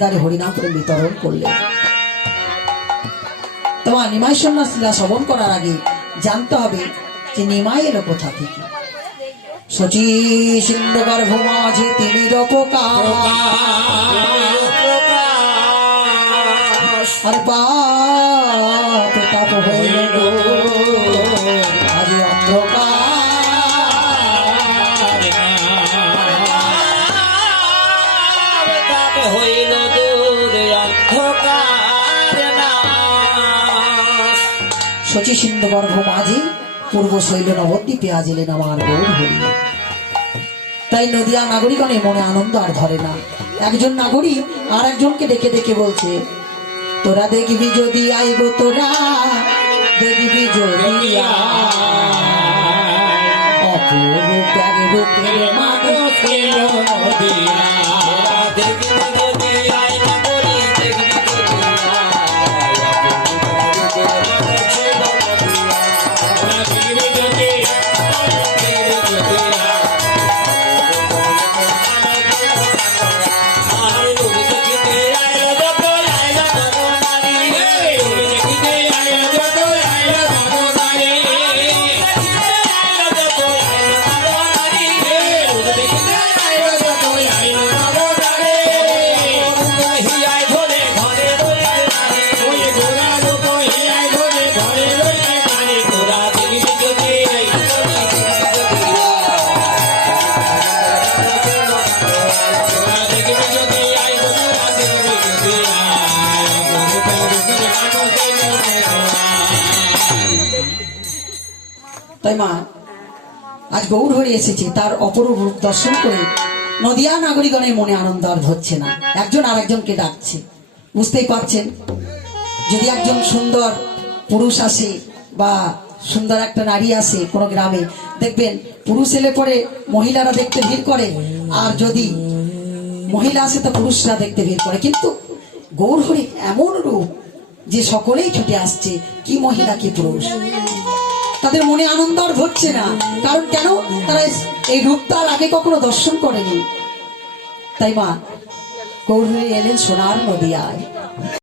তারে হরিনাম করে বিতরণ করলেন। তোমার নিমাই সন্ন্যাসীরা শ্রবণ করার আগে জানতে হবে যে নিমাই কোথা থেকে। হইল। শচী সিন্ধু মাঝে পূর্ব শৈল নবদ্বীপে আজিলেন আমার গৌর হরি। তাই নদিয়া নাগরিকগণের মনে আনন্দ আর ধরে না। একজন নাগরিক আর একজনকে ডেকে ডেকে বলছে, তোরা দেখবি যদি আইব তোরা, দেখবি যদি অপরূপ এক রূপের মানুষ তাই মা, আজ গৌর হয়ে এসেছে, তার অপরূপ রূপ দর্শন করে নদিয়া নাগরিকগণের মনে আনন্দ আর ধরছে না। একজন আর একজনকে ডাকছে। বুঝতেই পারছেন? যদি একজন সুন্দর পুরুষ আসে বা সুন্দর একটা নারী আসে কোনো গ্রামে, দেখবেন পুরুষ এলে পরে মহিলারা দেখতে ভিড় করে, আর যদি মহিলা আসে তো পুরুষরা দেখতে ভিড় করে। কিন্তু গৌর হরি এমন রূপ যে সকলেই ছুটে আসছে, কি মহিলা, কি পুরুষ। তাদের মনে আনন্দ আর ভরছে না। কারণ কেন? তারা এই রূপটা আগে কখনো দর্শন করেনি। তাই মা, গৌরী এলেন সোনার নদিয়ায়।